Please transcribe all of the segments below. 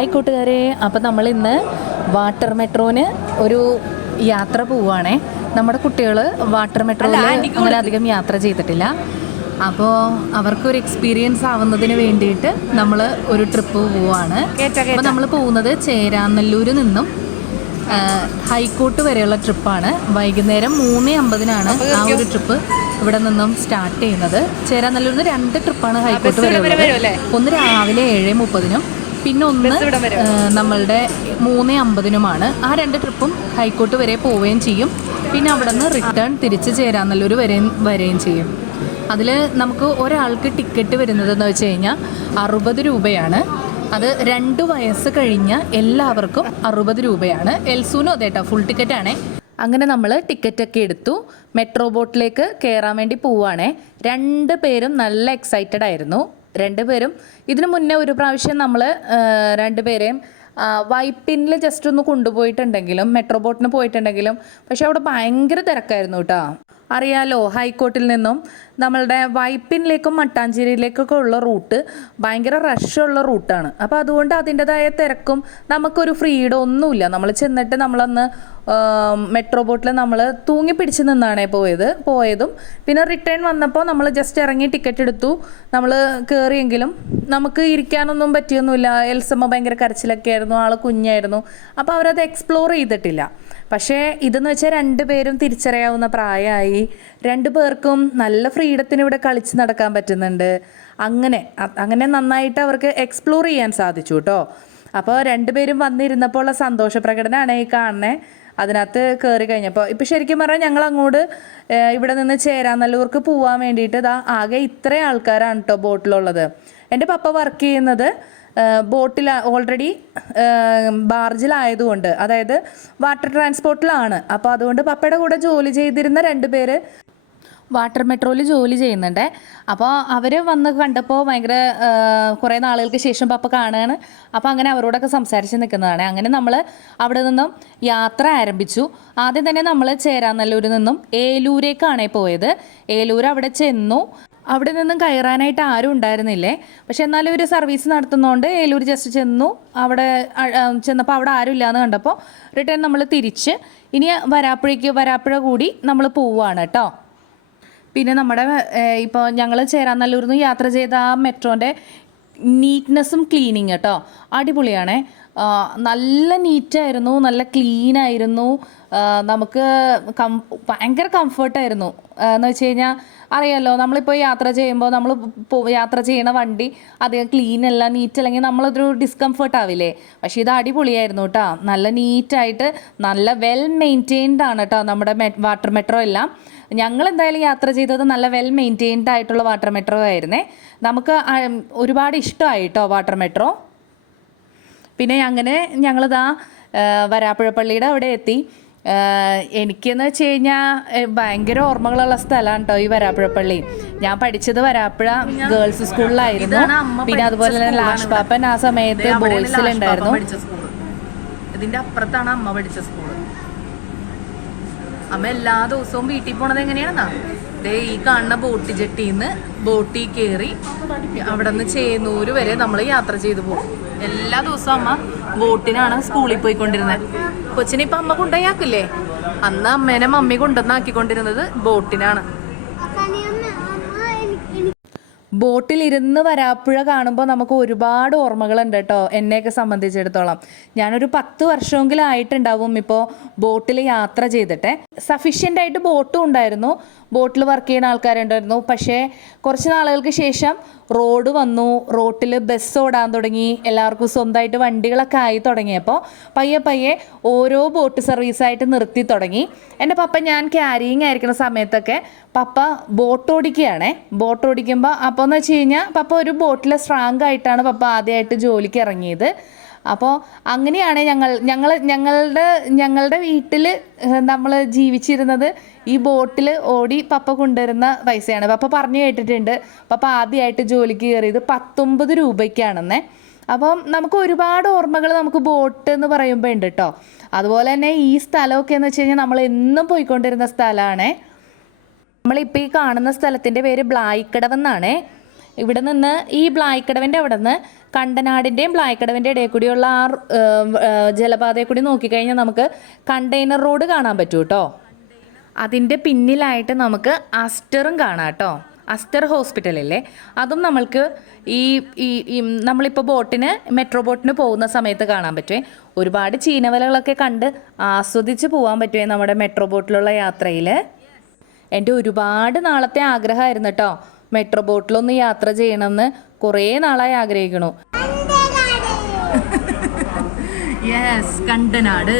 Hi കൂട്ടുകാരെ, അപ്പോൾ നമ്മൾ ഇന്ന് വാട്ടർ മെട്രോന് ഒരു യാത്ര പോവുകയാണേ. നമ്മുടെ കുട്ടികൾ വാട്ടർ മെട്രോയിൽ അങ്ങനെ അധികം യാത്ര ചെയ്തിട്ടില്ല. അപ്പോൾ അവർക്കൊരു എക്സ്പീരിയൻസ് ആവുന്നതിന് വേണ്ടിയിട്ട് നമ്മൾ ഒരു ട്രിപ്പ് പോവുകയാണ്. അപ്പോൾ നമ്മൾ പോകുന്നത് ചേരാനല്ലൂരിൽ നിന്നും ഹൈക്കോട്ട് വരെയുള്ള ട്രിപ്പാണ്. വൈകുന്നേരം 3:50 ആ ഒരു ട്രിപ്പ് ഇവിടെ നിന്നും സ്റ്റാർട്ട് ചെയ്യുന്നത്. ചേരാനല്ലൂരിൽ നിന്ന് 2 ട്രിപ്പാണ് ഹൈക്കോട്ട് വരെയുള്ളത്. ഒന്ന് രാവിലെ 7:30 പിന്നെ ഒന്ന് നമ്മളുടെ 3:50 ആ 2 ട്രിപ്പും ഹൈക്കോട്ട് വരെ പോവുകയും ചെയ്യും. പിന്നെ അവിടെ നിന്ന് റിട്ടേൺ തിരിച്ച് ചേരാനല്ലൂർ വരെയും ചെയ്യും. അതിൽ നമുക്ക് ഒരാൾക്ക് ടിക്കറ്റ് വരുന്നതെന്ന് വെച്ച് കഴിഞ്ഞാൽ 60 രൂപയാണ്. അത് 2 വയസ്സ് കഴിഞ്ഞ എല്ലാവർക്കും 60 രൂപയാണ്. എൽസൂനും അതേട്ടോ, ഫുൾ ടിക്കറ്റാണേ. അങ്ങനെ നമ്മൾ ടിക്കറ്റൊക്കെ എടുത്തു മെട്രോ ബോട്ടിലേക്ക് കയറാൻ വേണ്ടി പോവുകയാണേ. 2 പേരും നല്ല എക്സൈറ്റഡ് ആയിരുന്നു. 2 പേരും ഇതിനു മുന്നേ ഒരു പ്രാവശ്യം നമ്മൾ 2 പേരെയും വൈപ്പിനിൽ ജസ്റ്റ് ഒന്ന് കൊണ്ടുപോയിട്ടുണ്ടെങ്കിലും മെട്രോ ബോട്ടിന് പോയിട്ടുണ്ടെങ്കിലും പക്ഷെ അവിടെ ഭയങ്കര തിരക്കായിരുന്നു കേട്ടോ. അറിയാലോ, ഹൈക്കോട്ടിൽ നിന്നും നമ്മളുടെ വൈപ്പിനിലേക്കും മട്ടാഞ്ചേരിയിലേക്കൊക്കെ ഉള്ള റൂട്ട് ഭയങ്കര റഷുള്ള റൂട്ടാണ്. അപ്പോൾ അതുകൊണ്ട് അതിൻ്റെതായ തിരക്കും നമുക്കൊരു ഫ്രീഡം ഒന്നുമില്ല. നമ്മൾ ചെന്നിട്ട് നമ്മളന്ന് മെട്രോ ബോട്ടിൽ നമ്മൾ തൂങ്ങി പിടിച്ച് നിന്നാണേ പോയതും പിന്നെ റിട്ടേൺ വന്നപ്പോൾ നമ്മൾ ജസ്റ്റ് ഇറങ്ങി ടിക്കറ്റ് എടുത്തു. നമ്മൾ കയറിയെങ്കിലും നമുക്ക് ഇരിക്കാനൊന്നും പറ്റിയൊന്നുമില്ല. എൽസമ്മ ഭയങ്കര കരച്ചിലൊക്കെ ആയിരുന്നു, ആൾ കുഞ്ഞായിരുന്നു. അപ്പോൾ അവരത് എക്സ്പ്ലോർ ചെയ്തിട്ടില്ല. പക്ഷേ ഇതെന്ന് വെച്ചാൽ 2 പേരും തിരിച്ചറിയാവുന്ന പ്രായമായി. 2 പേർക്കും നല്ല ഫ്രീഡത്തിന് ഇവിടെ കളിച്ച് നടക്കാൻ പറ്റുന്നുണ്ട്. അങ്ങനെ നന്നായിട്ട് അവർക്ക് എക്സ്പ്ലോർ ചെയ്യാൻ സാധിച്ചു കേട്ടോ. അപ്പോൾ 2 പേരും വന്നിരുന്നപ്പോൾ ഉള്ള സന്തോഷ പ്രകടനമാണ് ഈ കാണുന്നത്. അതിനകത്ത് കയറി കഴിഞ്ഞപ്പോൾ ഇപ്പോൾ ശരിക്കും പറഞ്ഞാൽ ഞങ്ങൾ അങ്ങോട്ട് ഇവിടെ നിന്ന് ചേരാനല്ലൂർക്ക് പോകാൻ വേണ്ടിയിട്ട് ആകെ ഇത്രയും ആൾക്കാരാണ് കേട്ടോ ബോട്ടിലുള്ളത്. എൻ്റെ പപ്പ വർക്ക് ചെയ്യുന്നത് ബോട്ടിൽ ഓൾറെഡി ബാർജിലായതുകൊണ്ട്, അതായത് വാട്ടർ ട്രാൻസ്പോർട്ടിലാണ്. അപ്പോൾ അതുകൊണ്ട് പപ്പയുടെ കൂടെ ജോലി ചെയ്തിരുന്ന 2 പേര് വാട്ടർ മെട്രോയിൽ ജോലി ചെയ്യുന്നുണ്ട്. അപ്പോൾ അവർ വന്ന് കണ്ടപ്പോൾ ഭയങ്കര കുറേ നാളുകൾക്ക് ശേഷം പപ്പ കാണുകയാണ്. അപ്പോൾ അങ്ങനെ അവരോടൊക്കെ സംസാരിച്ച് നിൽക്കുന്നതാണ്. അങ്ങനെ നമ്മൾ അവിടെ നിന്നും യാത്ര ആരംഭിച്ചു. ആദ്യം തന്നെ നമ്മൾ ചേരാനല്ലൂരിൽ നിന്നും ഏലൂരേക്കാണ് പോയത്. ഏലൂർ അവിടെ ചെന്നു. അവിടെ നിന്നും കയറാനായിട്ട് ആരും ഉണ്ടായിരുന്നില്ലേ. പക്ഷെ എന്നാലും ഒരു സർവീസ് നടത്തുന്നതുകൊണ്ട് ഏലൂർ ജസ്റ്റ് ചെന്നു. അവിടെ ചെന്നപ്പോൾ അവിടെ ആരും ഇല്ലയെന്ന് കണ്ടപ്പോൾ റിട്ടേൺ നമ്മൾ തിരിച്ച് ഇനി വരാപ്പുഴ കൂടി നമ്മൾ പോവുകയാണ് കേട്ടോ. പിന്നെ നമ്മുടെ ഇപ്പോൾ ഞങ്ങൾ ചേരാനല്ലൂരിൽ നിന്ന് യാത്ര ചെയ്ത ആ മെട്രോൻ്റെ നീറ്റ്നെസ്സും ക്ലീനിങ് കേട്ടോ അടിപൊളിയാണേ. നല്ല നീറ്റായിരുന്നു, നല്ല ക്ലീനായിരുന്നു. നമുക്ക് ഭയങ്കര കംഫർട്ടായിരുന്നു. എന്ന് വെച്ച് കഴിഞ്ഞാൽ അറിയാമല്ലോ, നമ്മളിപ്പോൾ യാത്ര ചെയ്യുമ്പോൾ നമ്മൾ യാത്ര ചെയ്യണ വണ്ടി അധികം ക്ലീൻ അല്ല, നീറ്റ് അല്ലെങ്കിൽ നമ്മളതൊരു ഡിസ്കംഫർട്ട് ആവില്ലേ. പക്ഷേ ഇത് അടിപൊളിയായിരുന്നു കേട്ടോ. നല്ല നീറ്റായിട്ട് നല്ല വെൽ മെയിൻറ്റെയിൻഡ് ആണ് കേട്ടോ നമ്മുടെ വാട്ടർ മെട്രോ എല്ലാം. ഞങ്ങൾ എന്തായാലും യാത്ര ചെയ്തത് നല്ല വെൽ മെയിൻറ്റെയിൻഡ് ആയിട്ടുള്ള വാട്ടർ മെട്രോ ആയിരുന്നേ. നമുക്ക് ഒരുപാട് ഇഷ്ടമായി കേട്ടോ വാട്ടർ മെട്രോ. പിന്നെ അങ്ങനെ ഞങ്ങളിതാ വരാപ്പുഴ പള്ളിയുടെ അവിടെ എത്തി. എനിക്കെന്ന് വെച്ച് കഴിഞ്ഞാൽ ഭയങ്കര ഓർമ്മകളുള്ള സ്ഥലമാണ് കേട്ടോ ഈ വരാപ്പുഴ പള്ളി. ഞാൻ പഠിച്ചത് വരാപ്പുഴ ഗേൾസ് സ്കൂളിലായിരുന്നു. പിന്നെ അതുപോലെ തന്നെ ലാഷ് പാപ്പൻ ആ സമയത്ത് ബോയ്സിലുണ്ടായിരുന്നു. ഇതിന്റെ അപ്പുറത്താണ് അമ്മ പഠിച്ച സ്കൂൾ. അമ്മ എല്ലാ ദിവസവും വീട്ടിൽ പോണത് എങ്ങനെയാണെന്നാ, ഈ കാണുന്ന ബോട്ട് ജെട്ടിന്ന് ബോട്ടിൽ കയറി അവിടെ നിന്ന് ചേന്നൂര് വരെ നമ്മൾ യാത്ര ചെയ്തു പോകും. എല്ലാ ദിവസവും അമ്മ ബോട്ടിനാണ് സ്കൂളിൽ പോയിക്കൊണ്ടിരുന്നത്. കൊച്ചിനെ ഇപ്പം അമ്മ കൊണ്ടുപോയാക്കില്ലേ, അന്ന് അമ്മേനെ മമ്മി കൊണ്ടുവന്നാക്കിക്കൊണ്ടിരുന്നത് ബോട്ടിനാണ്. ബോട്ടിലിരുന്ന് വരാപ്പുഴ കാണുമ്പോൾ നമുക്ക് ഒരുപാട് ഓർമ്മകളുണ്ട് കേട്ടോ. എന്നെയൊക്കെ സംബന്ധിച്ചിടത്തോളം ഞാനൊരു 10 വർഷമെങ്കിലും ആയിട്ടുണ്ടാവും ഇപ്പോൾ ബോട്ടിൽ യാത്ര ചെയ്തിട്ട്. സഫീഷ്യൻ്റ് ആയിട്ട് ബോട്ടും ഉണ്ടായിരുന്നു, ബോട്ടിൽ വർക്ക് ചെയ്യുന്ന ആൾക്കാരുണ്ടായിരുന്നു. പക്ഷേ കുറച്ച് നാളുകൾക്ക് ശേഷം റോഡ് വന്നു, റോട്ടിൽ ബസ് ഓടാൻ തുടങ്ങി, എല്ലാവർക്കും സ്വന്തമായിട്ട് വണ്ടികളൊക്കെ ആയി തുടങ്ങിയപ്പോൾ പയ്യെ ഓരോ ബോട്ട് സർവീസായിട്ട് നിർത്തി തുടങ്ങി. എൻ്റെ പപ്പ ഞാൻ ക്യാരിയിങ് ആയിരിക്കുന്ന സമയത്തൊക്കെ പപ്പ ബോട്ട് ഓടിക്കുകയാണേ. ബോട്ട് ഓടിക്കുമ്പോൾ അപ്പോൾ എന്ന് വെച്ച് കഴിഞ്ഞാൽ പപ്പ ഒരു ബോട്ടിൽ സ്ട്രോങ് ആയിട്ടാണ് പപ്പ ആദ്യമായിട്ട് ജോലിക്ക് ഇറങ്ങിയത്. അപ്പോൾ അങ്ങനെയാണ് ഞങ്ങളുടെ വീട്ടിൽ നമ്മൾ ജീവിച്ചിരുന്നത് ഈ ബോട്ടിൽ ഓടി പപ്പ കൊണ്ടുവരുന്ന പൈസയാണ്. പപ്പ പറഞ്ഞു കേട്ടിട്ടുണ്ട് പപ്പ ആദ്യമായിട്ട് ജോലിക്ക് കയറിയത് 19 രൂപയ്ക്കാണെന്നേ. അപ്പം നമുക്ക് ഒരുപാട് ഓർമ്മകൾ നമുക്ക് ബോട്ട് എന്ന് പറയുമ്പോൾ ഉണ്ട് കേട്ടോ. അതുപോലെ തന്നെ ഈ സ്ഥലമൊക്കെ എന്ന് വെച്ച് കഴിഞ്ഞാൽ നമ്മൾ എന്നും പോയിക്കൊണ്ടിരുന്ന സ്ഥലമാണേ. നമ്മളിപ്പോൾ ഈ കാണുന്ന സ്ഥലത്തിൻ്റെ പേര് ബ്ലായിക്കടവെന്നാണേ. ഇവിടെ നിന്ന് ഈ ബ്ലായിക്കടവിൻ്റെ അവിടെ നിന്ന് കണ്ടനാടിൻ്റെയും പ്ലായ്ക്കടവിൻ്റെ ഇടയിൽ കൂടിയുള്ള ആ ജലപാതയിൽ കൂടി നോക്കിക്കഴിഞ്ഞാൽ നമുക്ക് കണ്ടെയ്നർ റോഡ് കാണാൻ പറ്റും കേട്ടോ. അതിൻ്റെ പിന്നിലായിട്ട് നമുക്ക് അസ്റ്ററും കാണാം കേട്ടോ. അസ്റ്റർ ഹോസ്പിറ്റലില്ലേ, അതും നമ്മൾക്ക് നമ്മളിപ്പോൾ മെട്രോ ബോട്ടിന് പോകുന്ന സമയത്ത് കാണാൻ പറ്റുമേ. ഒരുപാട് ചീനവലകളൊക്കെ കണ്ട് ആസ്വദിച്ച് പോകാൻ പറ്റുമേ നമ്മുടെ മെട്രോ ബോട്ടിലുള്ള യാത്രയിൽ. എൻ്റെ ഒരുപാട് നാളത്തെ ആഗ്രഹമായിരുന്നു കേട്ടോ മെട്രോ ബോട്ടിലൊന്ന് യാത്ര ചെയ്യണമെന്ന്. കുറേ നാളായി ആഗ്രഹിക്കണു. യെസ്, കണ്ടനാട്.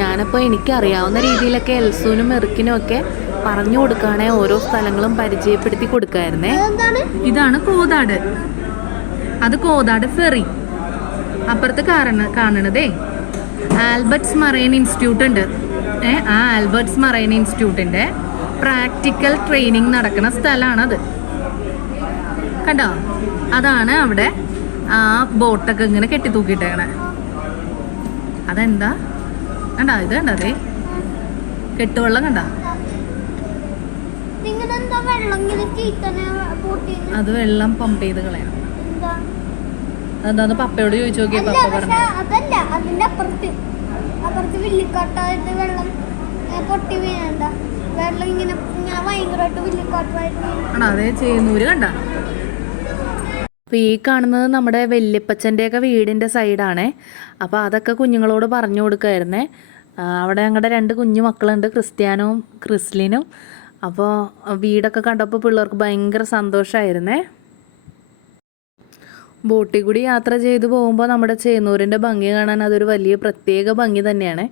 ഞാനപ്പോൾ എനിക്കറിയാവുന്ന രീതിയിലൊക്കെ എൽസൂനും മെറുക്കിനും ഒക്കെ പറഞ്ഞു കൊടുക്കുകയാണെ ഓരോ സ്ഥലങ്ങളും പരിചയപ്പെടുത്തി കൊടുക്കായിരുന്നേ. ഇതാണ് കോതാട്. അത് കോതാട് ഫെറി. അപ്പുറത്ത് കാണണതേ ആൽബർട്ട്സ് മറൈൻ ഇൻസ്റ്റിറ്റ്യൂട്ട് ഉണ്ട്. ആ ആൽബർട്ട്സ് മറൈൻ ഇൻസ്റ്റിറ്റ്യൂട്ടിൻ്റെ പ്രാക്ടിക്കൽ ട്രെയിനിങ് നടക്കുന്ന സ്ഥലമാണത്. കണ്ടോ, അതാണ് അവിടെ ആ ബോട്ടൊക്കെ ഇങ്ങനെ കെട്ടിത്തൂക്കിയിട്ടേക്കണേ. അതെന്താ കണ്ടാ, ഇത് കണ്ടാ, അതെ കെട്ടുവെള്ളം കണ്ടാ. അത് വെള്ളം പമ്പ് ചെയ്ത് കളയണം. അതെന്താന്ന് പപ്പയോട് ചോദിച്ചു നോക്കിയ പപ്പ പറഞ്ഞു. അതെ ചെയ്യുന്നൂര് കണ്ട. അപ്പോൾ ഈ കാണുന്നത് നമ്മുടെ വല്യപ്പച്ചൻ്റെയൊക്കെ വീടിൻ്റെ സൈഡാണേ. അപ്പോൾ അതൊക്കെ കുഞ്ഞുങ്ങളോട് പറഞ്ഞു കൊടുക്കുമായിരുന്നേ. അവിടെ ഞങ്ങളുടെ 2 കുഞ്ഞു മക്കളുണ്ട്, ക്രിസ്ത്യാനവും ക്രിസ്ലിനും. അപ്പോൾ വീടൊക്കെ കണ്ടപ്പോൾ പിള്ളേർക്ക് ഭയങ്കര സന്തോഷമായിരുന്നേ. ബോട്ടിൽ കൂടി യാത്ര ചെയ്ത് പോകുമ്പോൾ നമ്മുടെ ചേന്നൂരിൻ്റെ ഭംഗി കാണാൻ അതൊരു വലിയ പ്രത്യേക ഭംഗി തന്നെയാണ്.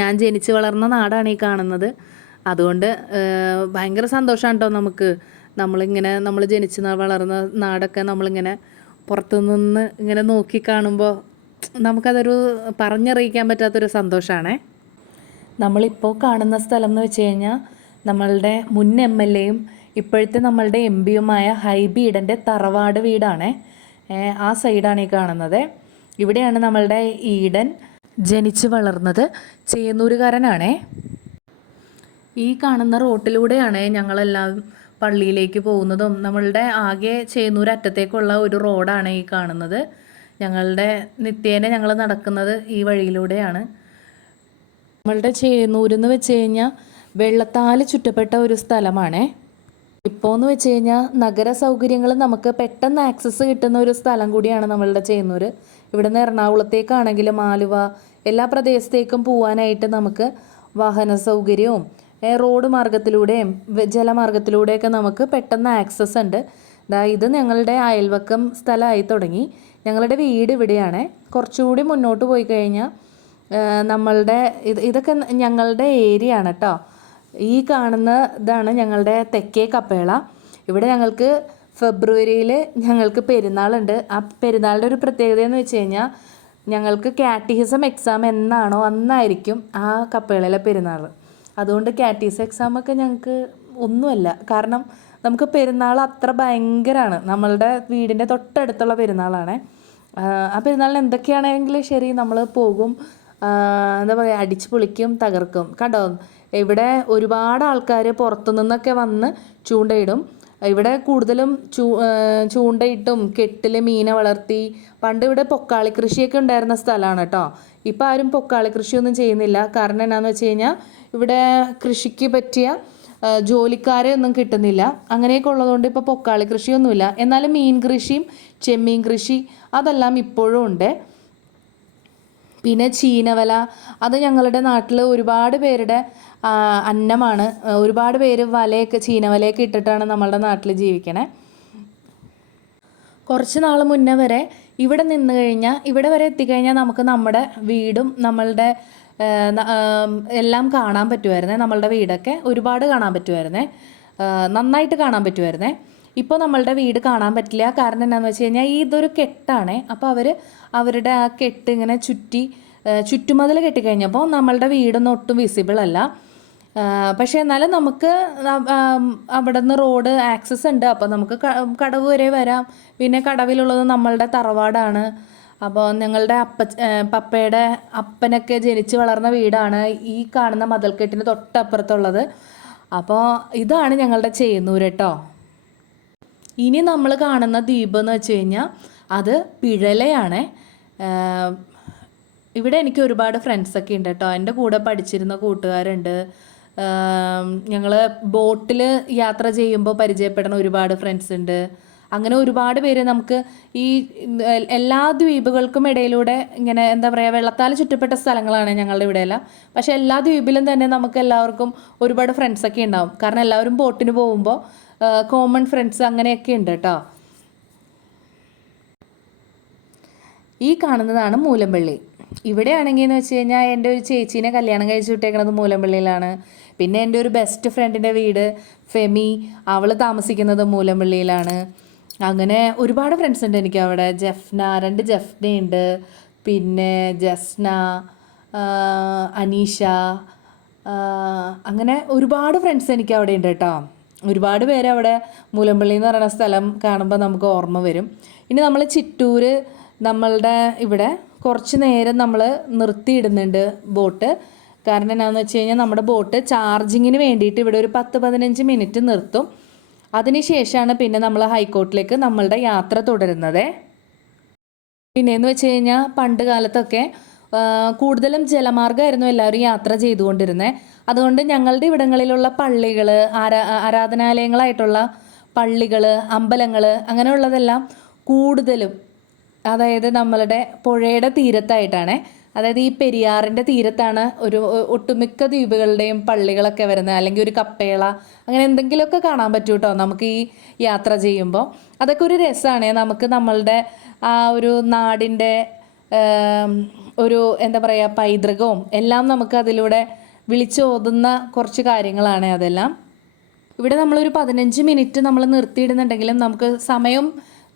ഞാൻ ജനിച്ച് വളർന്ന നാടാണ് ഈ കാണുന്നത്. അതുകൊണ്ട് ഭയങ്കര സന്തോഷമാണ് കേട്ടോ നമുക്ക്. നമ്മൾ ജനിച്ച് വളർന്ന നാടൊക്കെ നമ്മളിങ്ങനെ പുറത്തുനിന്ന് ഇങ്ങനെ നോക്കി കാണുമ്പോൾ നമുക്കതൊരു പറഞ്ഞറിയിക്കാൻ പറ്റാത്തൊരു സന്തോഷമാണേ. നമ്മളിപ്പോൾ കാണുന്ന സ്ഥലം എന്ന് വെച്ച് കഴിഞ്ഞാൽ നമ്മളുടെ മുൻ MLAയും ഇപ്പോഴത്തെ നമ്മളുടെ MP യുമായ ഹൈബി ഈഡൻ്റെ തറവാട് വീടാണേ. ആ സൈഡാണ് ഈ കാണുന്നത്. ഇവിടെയാണ് നമ്മളുടെ ഈഡൻ ജനിച്ച് വളർന്നത്. ചേന്നൂരുകാരനാണേ. ഈ കാണുന്ന റോട്ടിലൂടെയാണ് ഞങ്ങളെല്ലാം പള്ളിയിലേക്ക് പോകുന്നതും. നമ്മളുടെ ആകെ ചേന്നൂർ അറ്റത്തേക്കുള്ള ഒരു റോഡാണ് ഈ കാണുന്നത്. ഞങ്ങളുടെ നിത്യേന ഞങ്ങൾ നടക്കുന്നത് ഈ വഴിയിലൂടെയാണ്. നമ്മളുടെ ചേന്നൂരെന്ന് വെച്ച് കഴിഞ്ഞാൽ വെള്ളത്താൽ ചുറ്റപ്പെട്ട ഒരു സ്ഥലമാണേ. ഇപ്പോൾ എന്ന് വെച്ച് കഴിഞ്ഞാൽ നഗര സൗകര്യങ്ങൾ നമുക്ക് പെട്ടെന്ന് ആക്സസ് കിട്ടുന്ന ഒരു സ്ഥലം കൂടിയാണ് നമ്മളുടെ ചേന്നൂർ. ഇവിടുന്ന് എറണാകുളത്തേക്കാണെങ്കിലും ആലുവ എല്ലാ പ്രദേശത്തേക്കും പോകാനായിട്ട് നമുക്ക് വാഹന സൗകര്യവും റോഡ് മാർഗത്തിലൂടെയും ജലമാർഗത്തിലൂടെയൊക്കെ നമുക്ക് പെട്ടെന്ന് ആക്സസ് ഉണ്ട്. ഇത് ഞങ്ങളുടെ അയൽവക്കം സ്ഥലമായി തുടങ്ങി. ഞങ്ങളുടെ വീട് ഇവിടെയാണ്. കുറച്ചുകൂടി മുന്നോട്ട് പോയി കഴിഞ്ഞാൽ നമ്മളുടെ ഇതൊക്കെ ഞങ്ങളുടെ ഏരിയ ആണ് കേട്ടോ. ഈ കാണുന്ന ഇതാണ് ഞങ്ങളുടെ തെക്കേ കപ്പേള. ഇവിടെ ഞങ്ങൾക്ക് ഫെബ്രുവരിയിൽ ഞങ്ങൾക്ക് പെരുന്നാളുണ്ട്. ആ പെരുന്നാളിൻ്റെ ഒരു പ്രത്യേകത എന്ന് വെച്ച് കഴിഞ്ഞാൽ ഞങ്ങൾക്ക് കാറ്റീസം എക്സാം എന്നാണോ അന്നായിരിക്കും ആ കപ്പേളയിലെ പെരുന്നാൾ. അതുകൊണ്ട് കാറ്റീസ് എക്സാമൊക്കെ ഞങ്ങൾക്ക് ഒന്നുമല്ല. കാരണം നമുക്ക് പെരുന്നാൾ അത്ര ഭയങ്കരമാണ്. നമ്മളുടെ വീടിൻ്റെ തൊട്ടടുത്തുള്ള പെരുന്നാളാണ്. ആ പെരുന്നാളിന് എന്തൊക്കെയാണെങ്കിലും ശരി നമ്മൾ പോകും. എന്താ പറയുക, അടിച്ച് പൊളിക്കും, തകർക്കും. കണ്ടോ, ഇവിടെ ഒരുപാട് ആൾക്കാർ പുറത്തു നിന്നൊക്കെ വന്ന് ചൂണ്ടയിടും. ഇവിടെ കൂടുതലും ചൂണ്ടയിട്ടും കെട്ടിൽ മീനെ വളർത്തി. പണ്ട് ഇവിടെ പൊക്കാളി കൃഷിയൊക്കെ ഉണ്ടായിരുന്ന സ്ഥലമാണ് കേട്ടോ. ഇപ്പം ആരും പൊക്കാളി കൃഷിയൊന്നും ചെയ്യുന്നില്ല. കാരണം എന്നാന്ന് വെച്ച് കഴിഞ്ഞാൽ ഇവിടെ കൃഷിക്ക് പറ്റിയ ജോലിക്കാരെ ഒന്നും കിട്ടുന്നില്ല. അങ്ങനെയൊക്കെ ഉള്ളതുകൊണ്ട് ഇപ്പോൾ പൊക്കാളി കൃഷിയൊന്നുമില്ല. എന്നാലും മീൻ കൃഷിയും ചെമ്മീൻ കൃഷി അതെല്ലാം ഇപ്പോഴും ഉണ്ട്. പിന്നെ ചീനവല, അത് ഞങ്ങളുടെ നാട്ടിൽ ഒരുപാട് പേരുടെ അന്നമാണ്. ഒരുപാട് പേര് ചീനവലയൊക്കെ ഇട്ടിട്ടാണ് നമ്മളുടെ നാട്ടിൽ ജീവിക്കണേ. കുറച്ച് നാൾ മുന്നേ വരെ ഇവിടെ നിന്ന് കഴിഞ്ഞാൽ, ഇവിടെ വരെ എത്തിക്കഴിഞ്ഞാൽ നമുക്ക് നമ്മുടെ വീടും നമ്മളുടെ എല്ലാം കാണാൻ പറ്റുമായിരുന്നേ. നമ്മളുടെ വീടൊക്കെ ഒരുപാട് കാണാൻ പറ്റുമായിരുന്നേ, നന്നായിട്ട് കാണാൻ പറ്റുമായിരുന്നേ. ഇപ്പോൾ നമ്മളുടെ വീട് കാണാൻ പറ്റില്ല. കാരണം എന്താണെന്ന് വെച്ച് കഴിഞ്ഞാൽ ഇതൊരു കെട്ടാണേ. അപ്പോൾ അവരുടെ ആ കെട്ട് ഇങ്ങനെ ചുറ്റുമതിൽ കെട്ടിക്കഴിഞ്ഞപ്പോൾ നമ്മളുടെ വീടൊന്നും ഒട്ടും വിസിബിൾ അല്ല. പക്ഷേ എന്നാലും നമുക്ക് അവിടെ നിന്ന് റോഡ് ആക്സസ് ഉണ്ട്. അപ്പോൾ നമുക്ക് കടവ് വരെ വരാം. പിന്നെ കടവിലുള്ളത് നമ്മളുടെ തറവാടാണ്. അപ്പോൾ ഞങ്ങളുടെ പപ്പയുടെ അപ്പനൊക്കെ ജനിച്ച് വളർന്ന വീടാണ് ഈ കാണുന്ന മതിൽക്കെട്ടിന് തൊട്ടപ്പുറത്തുള്ളത്. അപ്പോൾ ഇതാണ് ഞങ്ങളുടെ ചേന്നൂര് കേട്ടോ. ഇനി നമ്മൾ കാണുന്ന ദ്വീപ് എന്ന് വെച്ച് കഴിഞ്ഞാൽ അത് പിഴലയാണ്. ഇവിടെ എനിക്ക് ഒരുപാട് ഫ്രണ്ട്സൊക്കെ ഉണ്ട് കേട്ടോ. എൻ്റെ കൂടെ പഠിച്ചിരുന്ന കൂട്ടുകാരുണ്ട്. ഞങ്ങൾ ബോട്ടിൽ യാത്ര ചെയ്യുമ്പോൾ പരിചയപ്പെടുന്ന ഒരുപാട് ഫ്രണ്ട്സ് ഉണ്ട്. അങ്ങനെ ഒരുപാട് പേര് നമുക്ക് ഈ എല്ലാ ദ്വീപുകൾക്കും ഇടയിലൂടെ ഇങ്ങനെ എന്താ പറയുക, വെള്ളത്താൽ ചുറ്റപ്പെട്ട സ്ഥലങ്ങളാണ് ഞങ്ങളുടെ ഇവിടെയെല്ലാം. പക്ഷേ എല്ലാ ദ്വീപിലും തന്നെ നമുക്ക് എല്ലാവർക്കും ഒരുപാട് ഫ്രണ്ട്സൊക്കെ ഉണ്ടാവും. കാരണം എല്ലാവരും ബോട്ടിന് പോകുമ്പോൾ കോമൺ ഫ്രണ്ട്സ് അങ്ങനെയൊക്കെ ഉണ്ട് കേട്ടോ. ഈ കാണുന്നതാണ് മൂലമ്പള്ളി. ഇവിടെ ആണെങ്കിൽ എന്ന് വെച്ച് കഴിഞ്ഞാൽ എൻ്റെ ഒരു ചേച്ചീനെ കല്യാണം കഴിച്ച് വിട്ടേക്കുന്നത് മൂലമ്പള്ളിയിലാണ്. പിന്നെ എൻ്റെ ഒരു ബെസ്റ്റ് ഫ്രണ്ടിൻ്റെ വീട് ഫെമി, അവൾ താമസിക്കുന്നത് മൂലമ്പള്ളിയിലാണ്. അങ്ങനെ ഒരുപാട് ഫ്രണ്ട്സ് ഉണ്ട് എനിക്ക് അവിടെ. ജഫ്ന, 2 ജഫ്നയുണ്ട്. പിന്നെ ജസ്ന, അനീഷ, അങ്ങനെ ഒരുപാട് ഫ്രണ്ട്സ് എനിക്ക് അവിടെ ഉണ്ട് കേട്ടോ. ഒരുപാട് പേര് അവിടെ മൂലമ്പള്ളി എന്ന് പറയുന്ന സ്ഥലം കാണുമ്പോൾ നമുക്ക് ഓർമ്മ വരും. ഇനി നമ്മൾ ചിറ്റൂർ നമ്മളുടെ ഇവിടെ കുറച്ച് നേരം നമ്മൾ നിർത്തിയിടുന്നുണ്ട് ബോട്ട്. കാരണം എന്താണെന്ന് വെച്ച് കഴിഞ്ഞാൽ നമ്മുടെ ബോട്ട് ചാർജിങ്ങിന് വേണ്ടിയിട്ട് ഇവിടെ ഒരു 10-15 മിനിറ്റ് നിർത്തും. അതിനുശേഷമാണ് പിന്നെ നമ്മൾ ഹൈക്കോർട്ടിലേക്ക് നമ്മളുടെ യാത്ര തുടരുന്നത്. പിന്നെയെന്ന് വെച്ച് കഴിഞ്ഞാൽ പണ്ട് കാലത്തൊക്കെ കൂടുതലും ജലമാർഗ്ഗമായിരുന്നു എല്ലാവരും യാത്ര ചെയ്തുകൊണ്ടിരുന്നത്. അതുകൊണ്ട് ഞങ്ങളുടെ ഇവിടങ്ങളിലുള്ള പള്ളികൾ, ആരാധനാലയങ്ങളായിട്ടുള്ള പള്ളികൾ, അമ്പലങ്ങൾ അങ്ങനെയുള്ളതെല്ലാം കൂടുതലും അതായത് നമ്മളുടെ പുഴയുടെ തീരത്തായിട്ടാണ്. അതായത് ഈ പെരിയാറിൻ്റെ തീരത്താണ് ഒട്ടുമിക്ക ദ്വീപുകളുടെയും പള്ളികളൊക്കെ വരുന്നത്. അല്ലെങ്കിൽ ഒരു കപ്പേള അങ്ങനെ എന്തെങ്കിലുമൊക്കെ കാണാൻ പറ്റും കേട്ടോ നമുക്ക് ഈ യാത്ര ചെയ്യുമ്പോൾ. അതൊക്കെ ഒരു രസമാണ്. നമുക്ക് നമ്മളുടെ ആ ഒരു നാടിൻ്റെ ഒരു എന്താ പറയുക പൈതൃകവും എല്ലാം നമുക്ക് അതിലൂടെ വിളിച്ചോതുന്ന കുറച്ച് കാര്യങ്ങളാണ് അതെല്ലാം. ഇവിടെ നമ്മളൊരു 15 മിനിറ്റ് നമ്മൾ നിർത്തിയിടുന്നുണ്ടെങ്കിലും നമുക്ക് സമയം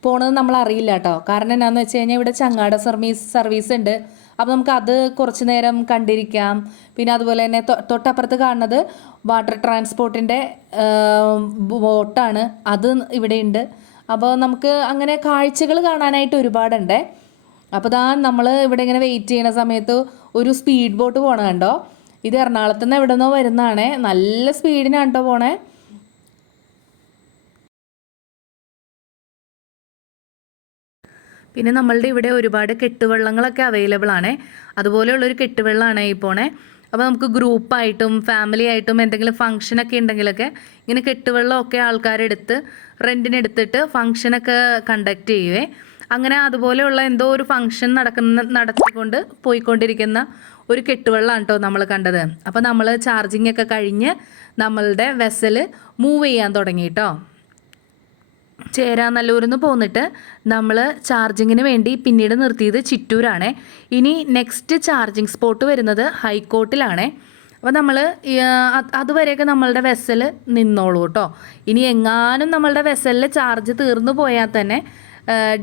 പോണത് നമ്മൾ അറിയില്ല കേട്ടോ. കാരണം എന്താണെന്ന് വെച്ച് കഴിഞ്ഞാൽ ഇവിടെ ചങ്ങാട സർവീസ് ഉണ്ട്. അപ്പോൾ നമുക്ക് അത് കുറച്ച് നേരം കണ്ടിരിക്കാം. പിന്നെ അതുപോലെ തന്നെ തൊട്ടപ്പുറത്ത് കാണുന്നത് വാട്ടർ ട്രാൻസ്പോർട്ടിൻ്റെ ബോട്ടാണ്, അത് ഇവിടെ ഉണ്ട്. അപ്പോൾ നമുക്ക് അങ്ങനെ കാഴ്ചകൾ കാണാനായിട്ട് ഒരുപാടുണ്ട്. അപ്പോൾ നമ്മൾ ഇവിടെ ഇങ്ങനെ വെയിറ്റ് ചെയ്യുന്ന സമയത്ത് ഒരു സ്പീഡ് ബോട്ട് പോകണ കണ്ടോ. ഇത് എറണാകുളത്ത് നിന്ന് എവിടെ നിന്നോ വരുന്നതാണേ. നല്ല സ്പീഡിനാണ് കേട്ടോ പോണേ. പിന്നെ നമ്മളുടെ ഇവിടെ ഒരുപാട് കെട്ടുവള്ളങ്ങളൊക്കെ അവൈലബിൾ ആണ്. അതുപോലെയുള്ളൊരു കെട്ടുവള്ളമാണ് ഈ പോണേ. അപ്പോൾ നമുക്ക് ഗ്രൂപ്പായിട്ടും ഫാമിലി ആയിട്ടും എന്തെങ്കിലും ഫംഗ്ഷനൊക്കെ ഉണ്ടെങ്കിലൊക്കെ ഇങ്ങനെ കെട്ടുവള്ളമൊക്കെ ആൾക്കാരെടുത്ത് റെൻറ്റിനെടുത്തിട്ട് ഫംഗ്ഷനൊക്കെ കണ്ടക്ട് ചെയ്യുവേ. അങ്ങനെ അതുപോലെയുള്ള എന്തോ ഒരു ഫംഗ്ഷൻ നടത്തിക്കൊണ്ട് പോയിക്കൊണ്ടിരിക്കുന്ന ഒരു കെട്ടുവള്ളമാണ് കേട്ടോ നമ്മൾ കണ്ടത്. അപ്പോൾ നമ്മൾ ചാർജിങ് ഒക്കെ കഴിഞ്ഞ് നമ്മളുടെ വെസൽ മൂവ് ചെയ്യാൻ തുടങ്ങി കേട്ടോ. ചേരാനല്ലൂരിൽ നിന്ന് പോന്നിട്ട് നമ്മൾ ചാർജിങ്ങിന് വേണ്ടി പിന്നീട് നിർത്തിയത് ചിറ്റൂരാണ്. ഇനി നെക്സ്റ്റ് ചാർജിങ് സ്പോട്ട് വരുന്നത് ഹൈക്കോർട്ടിലാണ്. അപ്പോൾ നമ്മൾ അതുവരെയൊക്കെ നമ്മളുടെ വെസൽ നിന്നോളൂ കേട്ടോ. ഇനി എങ്ങാനും നമ്മളുടെ വെസലിൽ ചാർജ് തീർന്നു പോയാൽ തന്നെ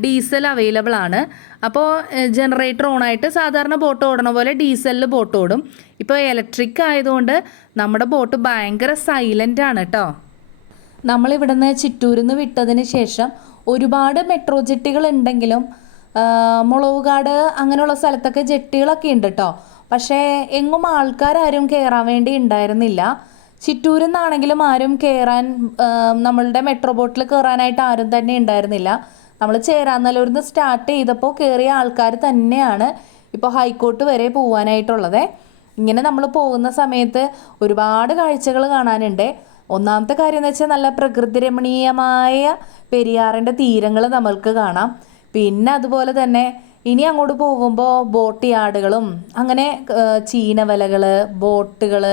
ഡീസൽ അവൈലബിൾ ആണ്. അപ്പോൾ ജനറേറ്റർ ഓണായിട്ട് സാധാരണ ബോട്ട് ഓടണ പോലെ ഡീസലിൽ ബോട്ട് ഓടും. ഇപ്പോൾ ഇലക്ട്രിക് ആയതുകൊണ്ട് നമ്മുടെ ബോട്ട് ഭയങ്കര സൈലൻ്റ് ആണ് കേട്ടോ. നമ്മളിവിടുന്ന് ചിറ്റൂരിൽ നിന്ന് വിട്ടതിന് ശേഷം ഒരുപാട് മെട്രോ ജെട്ടികൾ ഉണ്ടെങ്കിലും മുളവുകാട് അങ്ങനെയുള്ള സ്ഥലത്തൊക്കെ ജെട്ടികളൊക്കെ ഉണ്ട് കേട്ടോ. പക്ഷേ എങ്ങും ആൾക്കാരും കയറാൻ വേണ്ടി ഉണ്ടായിരുന്നില്ല. ചിറ്റൂരിൽ നിന്നാണെങ്കിലും ആരും കയറാൻ നമ്മളുടെ മെട്രോ ബോട്ടിൽ കയറാനായിട്ട് ആരും തന്നെ ഉണ്ടായിരുന്നില്ല. നമ്മൾ ചേരാനല്ലൂരിൽ നിന്ന് സ്റ്റാർട്ട് ചെയ്തപ്പോൾ കയറിയ ആൾക്കാർ തന്നെയാണ് ഇപ്പോൾ ഹൈക്കോർട്ട് വരെ പോകാനായിട്ടുള്ളത്. ഇങ്ങനെ നമ്മൾ പോകുന്ന സമയത്ത് ഒരുപാട് കാഴ്ചകൾ കാണാനുണ്ട്. ഒന്നാമത്തെ കാര്യം എന്ന് വെച്ചാൽ നല്ല പ്രകൃതി രമണീയമായ പെരിയാറിൻ്റെ തീരങ്ങൾ നമ്മൾക്ക് കാണാം. പിന്നെ അതുപോലെ തന്നെ ഇനി അങ്ങോട്ട് പോകുമ്പോൾ ബോട്ട് യാർഡുകളും അങ്ങനെ ചീനവലകൾ, ബോട്ടുകൾ,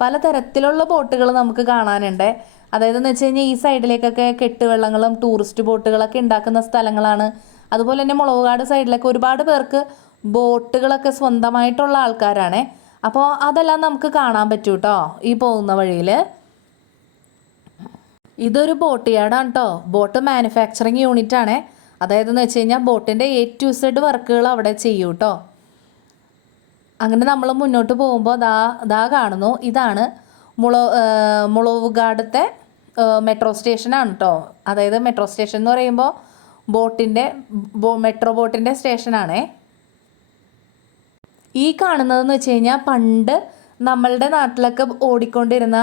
പലതരത്തിലുള്ള ബോട്ടുകൾ നമുക്ക് കാണാനുണ്ട്. അതായത് എന്ന് വെച്ച് കഴിഞ്ഞാൽ ഈ സൈഡിലേക്കൊക്കെ കെട്ടുവള്ളങ്ങളും ടൂറിസ്റ്റ് ബോട്ടുകളൊക്കെ ഉണ്ടാക്കുന്ന സ്ഥലങ്ങളാണ്. അതുപോലെ തന്നെ മുളവുകാട് സൈഡിലൊക്കെ ഒരുപാട് പേർക്ക് ബോട്ടുകളൊക്കെ സ്വന്തമായിട്ടുള്ള ആൾക്കാരാണ്. അപ്പോൾ അതെല്ലാം നമുക്ക് കാണാൻ പറ്റും കേട്ടോ ഈ പോകുന്ന വഴിയിൽ. ഇതൊരു ബോട്ട് യാർഡാണ് കേട്ടോ. ബോട്ട് മാനുഫാക്ചറിങ് യൂണിറ്റ് ആണ്. അതായത് എന്ന് വെച്ച് കഴിഞ്ഞാൽ ബോട്ടിൻ്റെ A to Z വർക്കുകൾ അവിടെ ചെയ്യും കേട്ടോ. അങ്ങനെ നമ്മൾ മുന്നോട്ട് പോകുമ്പോൾ ദാ കാണുന്നു, ഇതാണ് മുളവുകാടത്തെ മെട്രോ സ്റ്റേഷനാണ് കേട്ടോ. അതായത് മെട്രോ സ്റ്റേഷൻ എന്ന് പറയുമ്പോൾ മെട്രോ ബോട്ടിൻ്റെ സ്റ്റേഷനാണേ. ഈ കാണുന്നതെന്ന് വെച്ച് കഴിഞ്ഞാൽ പണ്ട് നമ്മളുടെ നാട്ടിലൊക്കെ ഓടിക്കൊണ്ടിരുന്ന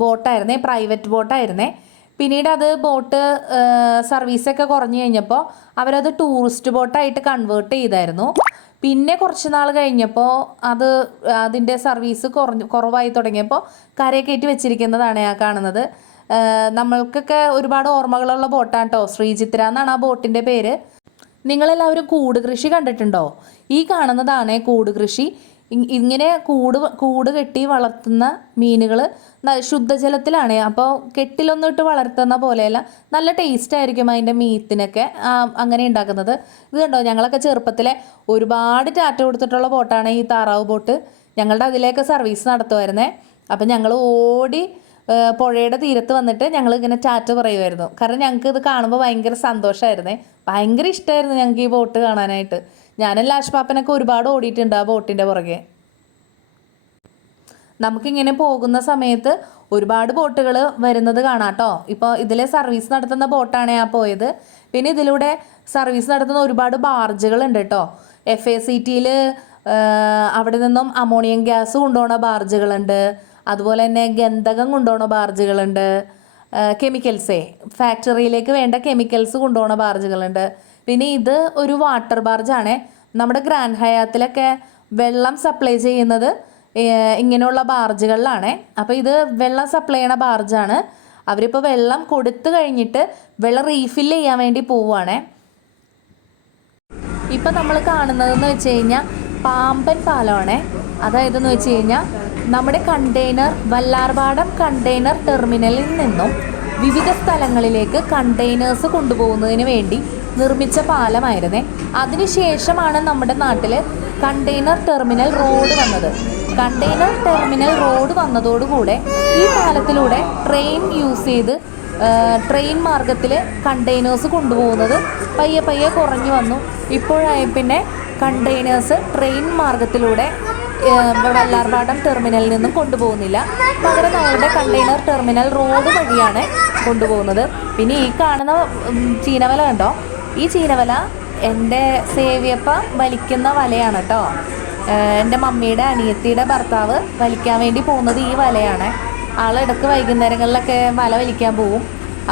ബോട്ടായിരുന്നേ, പ്രൈവറ്റ് ബോട്ടായിരുന്നേ. പിന്നീട് അത് ബോട്ട് സർവീസൊക്കെ കുറഞ്ഞു കഴിഞ്ഞപ്പോൾ അവരത് ടൂറിസ്റ്റ് ബോട്ടായിട്ട് കൺവേർട്ട് ചെയ്തായിരുന്നു. പിന്നെ കുറച്ച് നാൾ കഴിഞ്ഞപ്പോൾ അതിൻ്റെ സർവീസ് കുറവായി തുടങ്ങിയപ്പോൾ കരയെ കയറ്റി വെച്ചിരിക്കുന്നതാണ് ആ കാണുന്നത്. നമ്മൾക്കൊക്കെ ഒരുപാട് ഓർമ്മകളുള്ള ബോട്ടാണ് കേട്ടോ. ശ്രീചിത്ര എന്നാണ് ആ ബോട്ടിൻ്റെ പേര്. നിങ്ങളെല്ലാവരും കൂട് കൃഷി കണ്ടിട്ടുണ്ടോ? ഈ കാണുന്നതാണ് കൂട് കൃഷി. ഇങ്ങനെ കൂട് കെട്ടി വളർത്തുന്ന മീനുകൾ ശുദ്ധജലത്തിലാണ്. അപ്പോൾ കെട്ടിലൊന്നും ഇട്ട് വളർത്തുന്ന പോലെയല്ല, നല്ല ടേസ്റ്റ് ആയിരിക്കും അതിൻ്റെ മീറ്റിനൊക്കെ അങ്ങനെ ഉണ്ടാക്കുന്നത്. ഇത് കണ്ടോ, ഞങ്ങളൊക്കെ ചെറുപ്പത്തിലെ ഒരുപാട് ടാറ്റ കൊടുത്തിട്ടുള്ള ബോട്ടാണ് ഈ താറാവ് ബോട്ട്. ഞങ്ങളുടെ അതിലേക്ക് സർവീസ് നടത്തുമായിരുന്നേ. അപ്പം ഞങ്ങൾ ഓടി പുഴയുടെ തീരത്ത് വന്നിട്ട് ഞങ്ങൾ ഇങ്ങനെ ടാറ്റ പറയുമായിരുന്നു. കാരണം ഞങ്ങൾക്ക് ഇത് കാണുമ്പോൾ ഭയങ്കര സന്തോഷമായിരുന്നേ, ഭയങ്കര ഇഷ്ടമായിരുന്നു ഞങ്ങൾക്ക് ഈ ബോട്ട് കാണാനായിട്ട്. ഞാനും ലാഷ്പാപ്പനൊക്കെ ഒരുപാട് ഓടിയിട്ടുണ്ട് ആ ബോട്ടിൻ്റെ പുറകെ. നമുക്കിങ്ങനെ പോകുന്ന സമയത്ത് ഒരുപാട് ബോട്ടുകൾ വരുന്നത് കാണാം കേട്ടോ. ഇപ്പോൾ ഇതിലെ സർവീസ് നടത്തുന്ന ബോട്ടാണ് ഞാൻ പോയത്. പിന്നെ ഇതിലൂടെ സർവീസ് നടത്തുന്ന ഒരുപാട് ബാർജുകളുണ്ട് കേട്ടോ. FACTയിൽ അവിടെ നിന്നും അമോണിയം ഗ്യാസ് കൊണ്ടുപോകുന്ന ബാർജുകളുണ്ട്. അതുപോലെ തന്നെ ഗന്ധകം കൊണ്ടുപോകുന്ന ബാർജുകളുണ്ട്. കെമിക്കൽസേ, ഫാക്ടറിയിലേക്ക് വേണ്ട കെമിക്കൽസ് കൊണ്ടുപോകുന്ന ബാർജുകളുണ്ട്. പിന്നെ ഇത് ഒരു വാട്ടർ ബാർജാണ്. നമ്മുടെ ഗ്രാൻഡ് ഹയാത്തിലൊക്കെ വെള്ളം സപ്ലൈ ചെയ്യുന്നത് ഇങ്ങനെയുള്ള ബാർജുകളിലാണ്. അപ്പോൾ ഇത് വെള്ളം സപ്ലൈ ചെയ്യണ ബാർജാണ്. അവരിപ്പോൾ വെള്ളം കൊടുത്തു കഴിഞ്ഞിട്ട് വെള്ളം റീഫിൽ ചെയ്യാൻ വേണ്ടി പോവുകയാണ്. ഇപ്പം നമ്മൾ കാണുന്നതെന്ന് വെച്ച് കഴിഞ്ഞാൽ പാമ്പൻ പാലമാണ്. അതായതെന്ന് വെച്ച് കഴിഞ്ഞാൽ നമ്മുടെ വല്ലാർപാടം കണ്ടെയ്നർ ടെർമിനലിൽ നിന്നും വിവിധ സ്ഥലങ്ങളിലേക്ക് കണ്ടെയ്നേഴ്സ് കൊണ്ടുപോകുന്നതിന് വേണ്ടി നിർമ്മിച്ച പാലമായിരുന്നേ. അതിനുശേഷമാണ് നമ്മുടെ നാട്ടിൽ കണ്ടെയ്നർ ടെർമിനൽ റോഡ് വന്നത്. കണ്ടെയ്നർ ടെർമിനൽ റോഡ് വന്നതോടുകൂടെ ഈ പാലത്തിലൂടെ ട്രെയിൻ യൂസ് ചെയ്ത് ട്രെയിൻ മാർഗത്തിൽ കണ്ടെയ്നേഴ്സ് കൊണ്ടുപോകുന്നത് പയ്യെ പയ്യെ കുറഞ്ഞു വന്നു. ഇപ്പോഴായ പിന്നെ കണ്ടെയ്നേഴ്സ് ട്രെയിൻ മാർഗത്തിലൂടെ വല്ലാർപാടം ടെർമിനലിൽ നിന്നും കൊണ്ടുപോകുന്നില്ല. പകരം നമ്മളുടെ കണ്ടെയ്നർ ടെർമിനൽ റോഡ് വഴിയാണ് കൊണ്ടുപോകുന്നത്. പിന്നെ ഈ കാണുന്ന ചീനവല കണ്ടോ, ഈ ചീനവല എൻ്റെ സേവിയപ്പ വലിക്കുന്ന വലയാണ് കേട്ടോ. എൻ്റെ മമ്മിയുടെ അനിയത്തിയുടെ ഭർത്താവ് വലിക്കാൻ വേണ്ടി പോകുന്നത് ഈ വലയാണ്. ആളിടക്ക് വൈകുന്നേരങ്ങളിലൊക്കെ വല വലിക്കാൻ പോവും.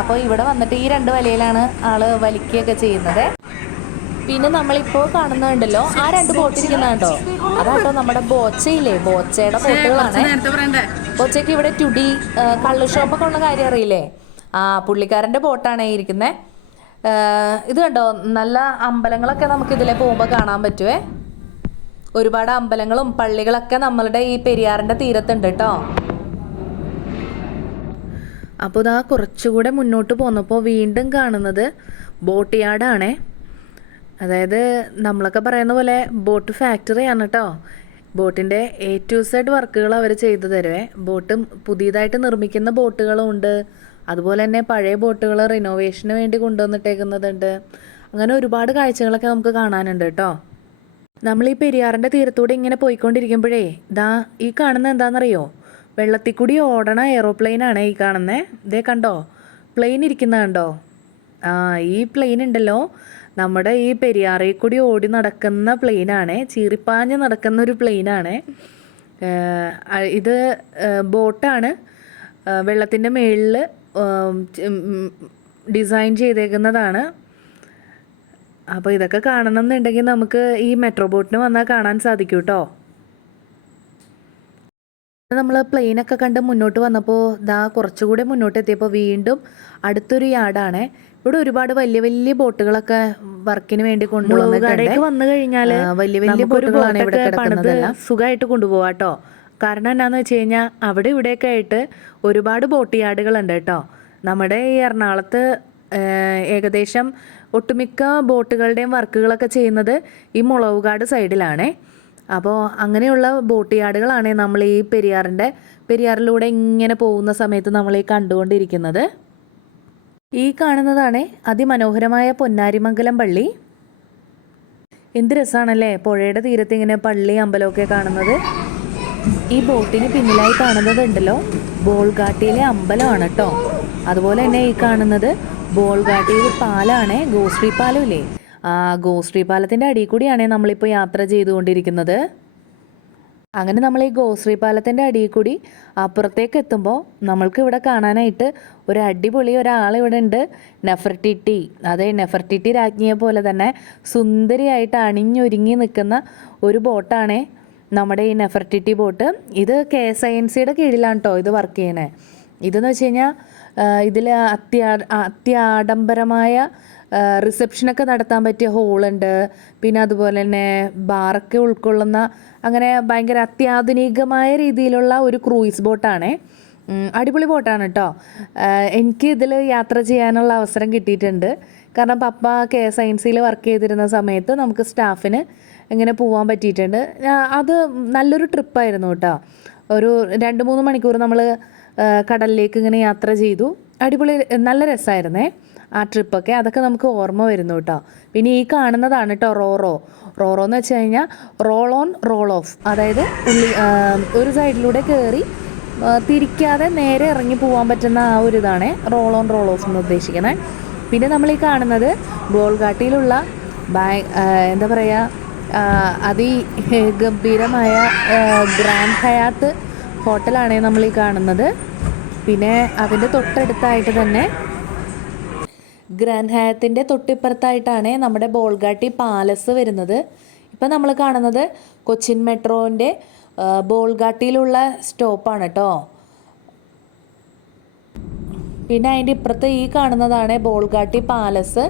അപ്പോൾ ഇവിടെ വന്നിട്ട് ഈ 2 വലയിലാണ് ആള് വലിക്കുകയൊക്കെ ചെയ്യുന്നത്. പിന്നെ നമ്മളിപ്പോൾ കാണുന്നുണ്ടല്ലോ ആ 2 ബോട്ട് ഇരിക്കുന്നുണ്ടോ, അതാട്ടോ നമ്മുടെ ബോച്ചയില്ലേ, ബോച്ചയുടെ ബോട്ടുകളാണ്. ബോച്ചയ്ക്ക് ഇവിടെ ടുടി കള്ള് ഷോപ്പൊക്കെ ഉള്ള കാര്യം അറിയില്ലേ, പുള്ളിക്കാരൻ്റെ ബോട്ടാണ് ഇരിക്കുന്നത്. ഇത് കണ്ടോ, നല്ല അമ്പലങ്ങളൊക്കെ നമുക്ക് ഇതിലെ പോകുമ്പോൾ കാണാൻ പറ്റുമേ. ഒരുപാട് അമ്പലങ്ങളും പള്ളികളൊക്കെ നമ്മളുടെ ഈ പെരിയാറിൻ്റെ തീരത്തുണ്ട് കേട്ടോ. അപ്പോൾ ഇതാ കുറച്ചുകൂടെ മുന്നോട്ട് പോന്നപ്പോൾ വീണ്ടും കാണുന്നത് ബോട്ട് യാർഡാണേ. അതായത് നമ്മളൊക്കെ പറയുന്ന പോലെ ബോട്ട് ഫാക്ടറിയാണ് കേട്ടോ. ബോട്ടിൻ്റെ A to Z വർക്കുകൾ അവർ ചെയ്തു തരുവേ. ബോട്ട് പുതിയതായിട്ട് നിർമ്മിക്കുന്ന ബോട്ടുകളും ഉണ്ട്. അതുപോലെ തന്നെ പഴയ ബോട്ടുകൾ റിനോവേഷന് വേണ്ടി കൊണ്ടുവന്നിട്ടേക്കുന്നതുണ്ട്. അങ്ങനെ ഒരുപാട് കാഴ്ചകളൊക്കെ നമുക്ക് കാണാനുണ്ട് കേട്ടോ. നമ്മൾ ഈ പെരിയാറിൻ്റെ തീരത്തൂടെ ഇങ്ങനെ പോയിക്കൊണ്ടിരിക്കുമ്പോഴേ ഈ കാണുന്നത് എന്താണെന്നറിയോ, വെള്ളത്തിൽ കൂടി ഓടണ എയറോപ്ലെയിനാണ് ഈ കാണുന്നത്. ഇതേ കണ്ടോ, പ്ലെയിൻ ഇരിക്കുന്നത് കണ്ടോ. ഈ പ്ലെയിൻ ഉണ്ടല്ലോ നമ്മുടെ ഈ പെരിയാറിൽ കൂടി ഓടി നടക്കുന്ന പ്ലെയിനാണ്, ചീറിപ്പാഞ്ഞ് നടക്കുന്ന ഒരു പ്ലെയിനാണ് ഇത്. ബോട്ടാണ് വെള്ളത്തിൻ്റെ മുകളിൽ ഡിസൈൻ ചെയ്തേക്കുന്നതാണ്. അപ്പോൾ ഇതൊക്കെ കാണണം എന്നുണ്ടെങ്കിൽ നമുക്ക് ഈ മെട്രോ ബോട്ടിന് വന്നാൽ കാണാൻ സാധിക്കും കേട്ടോ. നമ്മൾ പ്ലെയിനൊക്കെ കണ്ട് മുന്നോട്ട് വന്നപ്പോൾ കുറച്ചുകൂടെ മുന്നോട്ട് എത്തിയപ്പോൾ വീണ്ടും അടുത്തൊരു യാർഡാണ്. ഇവിടെ ഒരുപാട് വലിയ വലിയ ബോട്ടുകളൊക്കെ വർക്കിന് വേണ്ടി കൊണ്ടുപോകുന്നത്. വന്നു കഴിഞ്ഞാൽ വലിയ വലിയ ബോട്ടുകളാണ് ഇവിടെ കിടക്കുന്നത്. സുഖമായിട്ട് കൊണ്ടുപോകാം കേട്ടോ. കാരണം എന്നാന്ന് വെച്ച് കഴിഞ്ഞാൽ അവിടെ ഇവിടെയൊക്കെ ആയിട്ട് ഒരുപാട് ബോട്ട് യാർഡുകളുണ്ട് കേട്ടോ. നമ്മുടെ ഈ എറണാകുളത്ത് ഏകദേശം ഒട്ടുമിക്ക ബോട്ടുകളുടെയും വർക്കുകളൊക്കെ ചെയ്യുന്നത് ഈ മുളവുകാട് സൈഡിലാണേ. അപ്പോൾ അങ്ങനെയുള്ള ബോട്ട് യാർഡുകളാണ് നമ്മൾ ഈ പെരിയാറിലൂടെ ഇങ്ങനെ പോകുന്ന സമയത്ത് നമ്മൾ ഈ കണ്ടുകൊണ്ടിരിക്കുന്നത്. ഈ കാണുന്നതാണ് അതിമനോഹരമായ പൊന്നാരിമംഗലം പള്ളി. എന്ത് രസമാണല്ലേ പുഴയുടെ തീരത്ത് ഇങ്ങനെ പള്ളി അമ്പലമൊക്കെ കാണുന്നത്. ഈ ബോട്ടിന് പിന്നിലായി കാണുന്നത് ഉണ്ടല്ലോ ബോൾഗാട്ടിയിലെ അമ്പലമാണ് കേട്ടോ. അതുപോലെ തന്നെ ഈ കാണുന്നത് ബോൾഗാട്ടി പാലാണ്, ഗോശ്രീ പാലമില്ലേ, ആ ഗോശ്രീ പാലത്തിൻ്റെ അടിയിൽ കൂടിയാണ് നമ്മളിപ്പോൾ യാത്ര ചെയ്തുകൊണ്ടിരിക്കുന്നത്. അങ്ങനെ നമ്മൾ ഈ ഗോശ്രീ പാലത്തിൻ്റെ അടിയിൽ കൂടി അപ്പുറത്തേക്ക് എത്തുമ്പോൾ നമ്മൾക്ക് ഇവിടെ കാണാനായിട്ട് ഒരു അടിപൊളി ഒരാളിവിടെ ഉണ്ട്, നെഫർട്ടിറ്റി. അതെ, നെഫർട്ടിറ്റി രാജ്ഞിയെ പോലെ തന്നെ സുന്ദരിയായിട്ട് അണിഞ്ഞൊരുങ്ങി നിൽക്കുന്ന ഒരു ബോട്ടാണ് നമ്മുടെ ഈ നെഫർട്ടിറ്റി ബോട്ട്. ഇത് KSINCയുടെ കീഴിലാണ് കേട്ടോ ഇത് വർക്ക് ചെയ്യണേ. ഇതെന്ന് വെച്ച് കഴിഞ്ഞാൽ ഇതിൽ അത്യാഡംബരമായ റിസപ്ഷനൊക്കെ നടത്താൻ പറ്റിയ ഹോളുണ്ട്. പിന്നെ അതുപോലെ തന്നെ ബാറൊക്കെ ഉൾക്കൊള്ളുന്ന അങ്ങനെ ഭയങ്കര അത്യാധുനികമായ രീതിയിലുള്ള ഒരു ക്രൂയിസ് ബോട്ടാണ്. അടിപൊളി ബോട്ടാണ് കേട്ടോ. എനിക്ക് ഇതിൽ യാത്ര ചെയ്യാനുള്ള അവസരം കിട്ടിയിട്ടുണ്ട്. കാരണം പപ്പ KSINCയിൽ വർക്ക് ചെയ്തിരുന്ന സമയത്ത് നമുക്ക് സ്റ്റാഫിന് ഇങ്ങനെ പോകാൻ പറ്റിയിട്ടുണ്ട്. അത് നല്ലൊരു ട്രിപ്പായിരുന്നു കേട്ടോ. ഒരു 2-3 മണിക്കൂർ നമ്മൾ കടലിലേക്ക് ഇങ്ങനെ യാത്ര ചെയ്തു. അടിപൊളി, നല്ല രസമായിരുന്നേ ആ ട്രിപ്പൊക്കെ. അതൊക്കെ നമുക്ക് ഓർമ്മ വരുന്നു കേട്ടോ. പിന്നെ ഈ കാണുന്നതാണ് കേട്ടോ റോറോ എന്ന് വെച്ച് കഴിഞ്ഞാൽ റോൾ ഓൺ റോൾ ഓഫ്. അതായത് ഒരു സൈഡിലൂടെ കയറി തിരിക്കാതെ നേരെ ഇറങ്ങി പോകാൻ പറ്റുന്ന ആ ഒരു ഇതാണ് റോൾ ഓൺ റോൾ ഓഫ് എന്ന് ഉദ്ദേശിക്കണേ. പിന്നെ നമ്മൾ ഈ കാണുന്നത് ബോൾഗാട്ടിയിലുള്ള എന്താ പറയുക, അതിഗംഭീരമായ ഗ്രാൻഡ് ഹയാത്ത് ഹോട്ടലാണ് നമ്മൾ ഈ കാണുന്നത്. പിന്നെ അതിൻ്റെ തൊട്ടടുത്തായിട്ട് തന്നെ ഗ്രാൻഡ് ഹയാത്തിൻ്റെ തൊട്ടിപ്പുറത്തായിട്ടാണ് നമ്മുടെ ബോൾഗാട്ടി പാലസ് വരുന്നത്. ഇപ്പം നമ്മൾ കാണുന്നത് കൊച്ചിൻ മെട്രോൻ്റെ ബോൾഗാട്ടിയിലുള്ള സ്റ്റോപ്പാണ് കേട്ടോ. പിന്നെ അതിൻ്റെ ഇപ്പുറത്ത് ഈ കാണുന്നതാണ് ബോൾഗാട്ടി പാലസ്.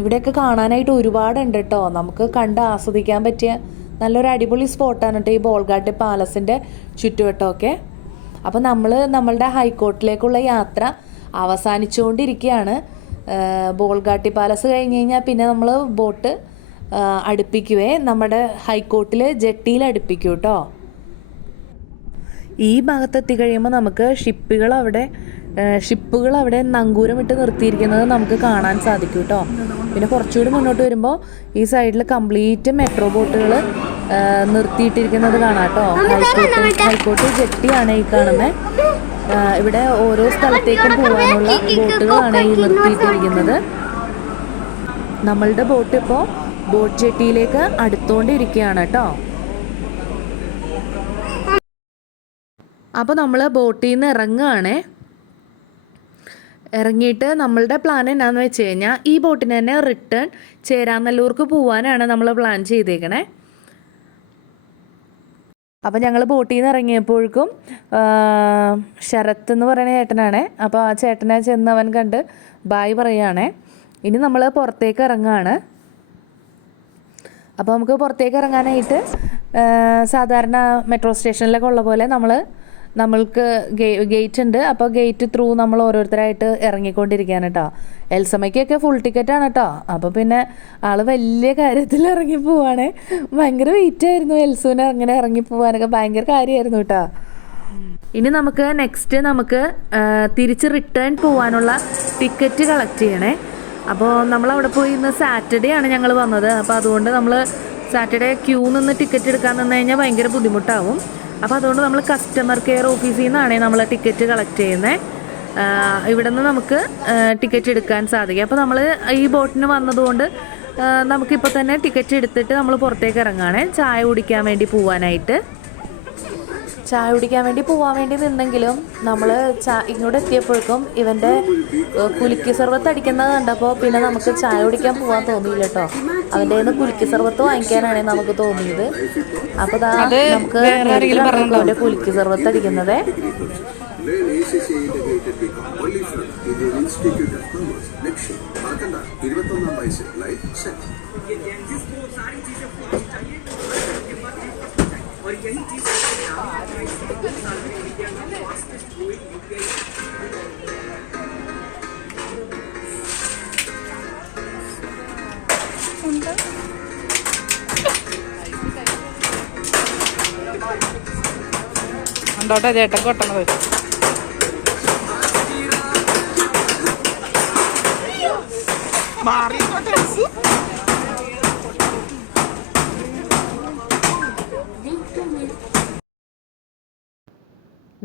ഇവിടെയൊക്കെ കാണാനായിട്ട് ഒരുപാടുണ്ട് കേട്ടോ. നമുക്ക് കണ്ട് ആസ്വദിക്കാൻ പറ്റിയ നല്ലൊരു അടിപൊളി സ്പോട്ടാണ് കേട്ടോ ഈ ബോൾഗാട്ടി പാലസിൻ്റെ ചുറ്റുവട്ടമൊക്കെ. അപ്പോൾ നമ്മളുടെ ഹൈക്കോർട്ടിലേക്കുള്ള യാത്ര അവസാനിച്ചുകൊണ്ടിരിക്കുകയാണ്. ബോൾഗാട്ടി പാലസ് കഴിഞ്ഞ് കഴിഞ്ഞാൽ പിന്നെ നമ്മൾ ബോട്ട് അടുപ്പിക്കുവേ നമ്മുടെ ഹൈക്കോർട്ടിൽ ജെട്ടിയിൽ അടുപ്പിക്കും കേട്ടോ. ഈ ഭാഗത്തെത്തി കഴിയുമ്പോൾ നമുക്ക് ഷിപ്പുകൾ അവിടെ നങ്കൂരമിട്ട് നിർത്തിയിരിക്കുന്നത് നമുക്ക് കാണാൻ സാധിക്കും കേട്ടോ. പിന്നെ കുറച്ചുകൂടി മുന്നോട്ട് വരുമ്പോൾ ഈ സൈഡിൽ കംപ്ലീറ്റ് മെട്രോ ബോട്ടുകൾ നിർത്തിയിട്ടിരിക്കുന്നത് കാണാം കേട്ടോ. ഹൈക്കോർട്ട് ജെട്ടിയാണ് ഈ കാണുന്നത്. ഇവിടെ ഓരോ സ്ഥലത്തേക്കും പോകാനുള്ള ബോട്ടുകളാണ് ഈ നിർത്തിയിട്ടിരിക്കുന്നത്. നമ്മളുടെ ബോട്ട് ഇപ്പോൾ ബോട്ട് ജെട്ടിയിലേക്ക് അടുത്തുകൊണ്ടിരിക്കുകയാണ് കേട്ടോ. അപ്പോൾ നമ്മൾ ബോട്ടിൽ നിന്ന് ഇറങ്ങുകയാണേ. ഇറങ്ങിയിട്ട് നമ്മളുടെ പ്ലാൻ എന്നാന്ന് വെച്ച് കഴിഞ്ഞാൽ ഈ ബോട്ടിന് തന്നെ റിട്ടേൺ ചേരാനല്ലൂർക്ക് പോകാനാണ് നമ്മൾ പ്ലാൻ ചെയ്തേക്കണേ. അപ്പോൾ ഞങ്ങൾ ബോട്ടിൽ നിന്ന് ഇറങ്ങിയപ്പോഴേക്കും ശരത്ത് എന്ന് പറയുന്ന ചേട്ടനാണ്. അപ്പോൾ ആ ചേട്ടനെ ചെന്നവൻ കണ്ട് ബായ് പറയുകയാണേ. ഇനി നമ്മൾ പുറത്തേക്ക് ഇറങ്ങുകയാണ്. അപ്പോൾ നമുക്ക് പുറത്തേക്ക് ഇറങ്ങാനായിട്ട് സാധാരണ മെട്രോ സ്റ്റേഷനിലൊക്കെ ഉള്ള പോലെ നമ്മൾക്ക് ഗേറ്റ് ഉണ്ട്. അപ്പോൾ ഗേറ്റ് ത്രൂ നമ്മൾ ഓരോരുത്തരായിട്ട് ഇറങ്ങിക്കൊണ്ടിരിക്കുകയാണ് കേട്ടോ. എൽസമ്മയ്ക്കൊക്കെ ഫുൾ ടിക്കറ്റാണ് കേട്ടോ. അപ്പോൾ പിന്നെ ആൾ വലിയ കാര്യത്തിൽ ഇറങ്ങി പോവാണ്. ഭയങ്കര വെയിറ്റ് ആയിരുന്നു എൽസുവിനെ അങ്ങനെ ഇറങ്ങി പോകാനൊക്കെ ഭയങ്കര കാര്യമായിരുന്നു കേട്ടോ. ഇനി നമുക്ക് തിരിച്ച് റിട്ടേൺ പോകാനുള്ള ടിക്കറ്റ് കളക്ട് ചെയ്യണേ. അപ്പോൾ നമ്മളവിടെ പോയി ഇന്ന് സാറ്റർഡേ ആണ് ഞങ്ങൾ വന്നത്. അപ്പോൾ അതുകൊണ്ട് നമ്മൾ സാറ്റർഡേ ക്യൂ നിന്ന് ടിക്കറ്റ് എടുക്കാൻ നിന്ന് കഴിഞ്ഞാൽ ഭയങ്കര ബുദ്ധിമുട്ടാവും. അപ്പോൾ അതുകൊണ്ട് നമ്മൾ കസ്റ്റമർ കെയർ ഓഫീസിൽ നിന്നാണ് നമ്മൾ ടിക്കറ്റ് കളക്ട് ചെയ്യുന്നത്. ഇവിടെ നിന്ന് നമുക്ക് ടിക്കറ്റ് എടുക്കാൻ സാധിക്കും. അപ്പോൾ നമ്മൾ ഈ ബോട്ടിന് വന്നതുകൊണ്ട് നമുക്കിപ്പോൾ തന്നെ ടിക്കറ്റ് എടുത്തിട്ട് നമ്മൾ പുറത്തേക്ക് ഇറങ്ങുകയാണ് ചായ കുടിക്കാൻ വേണ്ടി പോകാൻ വേണ്ടി നിന്നെങ്കിലും നമ്മൾ ഇങ്ങോട്ട് എത്തിയപ്പോഴേക്കും ഇവൻ്റെ കുലുക്കി സർബത്ത് അടിക്കുന്നത് കണ്ടപ്പോൾ പിന്നെ നമുക്ക് ചായ കുടിക്കാൻ പോകാൻ തോന്നിയില്ല കേട്ടോ. അവൻ്റെ കയ്യിൽ നിന്ന് കുലുക്കി സർബത്ത് വാങ്ങിക്കാനാണ് നമുക്ക് തോന്നിയത്. അപ്പോൾ നമുക്ക് അവൻ്റെ കുലുക്കി സർബത്ത് അടിക്കുന്നത്. ഉണ്ടോട്ടെ ചേട്ടൻ കൊട്ടണത്.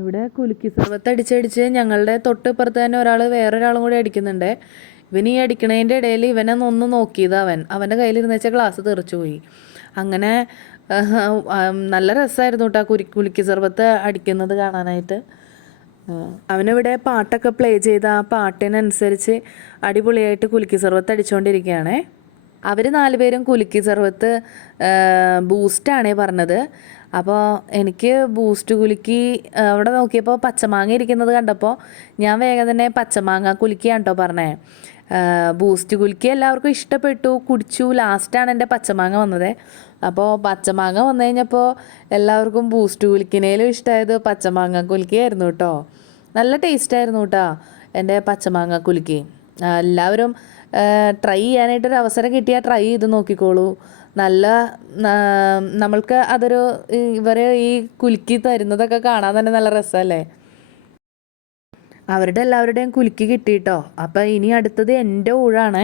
ഇവിടെ കുലുക്കി സർബത്ത് അടിച്ചടിച്ച് ഞങ്ങളുടെ തൊട്ടിപ്പുറത്ത് തന്നെ വേറൊരാളും കൂടി അടിക്കുന്നുണ്ട്. ഇവൻ ഈ അടിക്കണതിൻ്റെ ഇടയിൽ ഇവനൊന്ന് നോക്കിയത് അവൻ്റെ കയ്യിലിരുന്ന് വെച്ച ഗ്ലാസ് തെറിച്ചു പോയി. അങ്ങനെ നല്ല രസമായിരുന്നു കേട്ടോ കുലുക്കി സർബത്ത് അടിക്കുന്നത് കാണാനായിട്ട്. അവനിവിടെ പാട്ടൊക്കെ പ്ലേ ചെയ്ത് ആ പാട്ടിനനുസരിച്ച് അടിപൊളിയായിട്ട് കുലുക്കി സർബത്ത് അടിച്ചുകൊണ്ടിരിക്കുകയാണേ. അവർ 4 പേരും കുലുക്കി സർബത്ത് ബൂസ്റ്റാണേ പറഞ്ഞത്. അപ്പോൾ എനിക്ക് ബൂസ്റ്റ് കുലുക്കി അവിടെ നോക്കിയപ്പോൾ പച്ചമാങ്ങ ഇരിക്കുന്നത് കണ്ടപ്പോൾ ഞാൻ വേഗം തന്നെ പച്ചമാങ്ങ കുലുക്കിയാണ് കേട്ടോ പറഞ്ഞേ. ബൂസ്റ്റ് കുലുക്കി എല്ലാവർക്കും ഇഷ്ടപ്പെട്ടു, കുടിച്ചു. ലാസ്റ്റാണ് എൻ്റെ പച്ചമാങ്ങ വന്നത്. അപ്പോൾ പച്ചമാങ്ങ വന്നു കഴിഞ്ഞപ്പോൾ എല്ലാവർക്കും ബൂസ്റ്റ് കുലുക്കിനേലും ഇഷ്ടമായത് പച്ചമാങ്ങ കുലുക്കിയായിരുന്നു കേട്ടോ. നല്ല ടേസ്റ്റായിരുന്നു കേട്ടോ എൻ്റെ പച്ചമാങ്ങ കുലുക്കി. എല്ലാവരും ട്രൈ ചെയ്യാനായിട്ടൊരു അവസരം കിട്ടിയാൽ ട്രൈ ചെയ്ത് നോക്കിക്കോളൂ. നല്ല നമ്മൾക്ക് അതൊരു ഇവർ ഈ കുലുക്കി തരുന്നതൊക്കെ കാണാൻ തന്നെ നല്ല രസമല്ലേ. അവരുടെ എല്ലാവരുടെയും കുലുക്കി കിട്ടിയിട്ടോ. അപ്പം ഇനി അടുത്തത് എൻ്റെ ഊഴാണ്.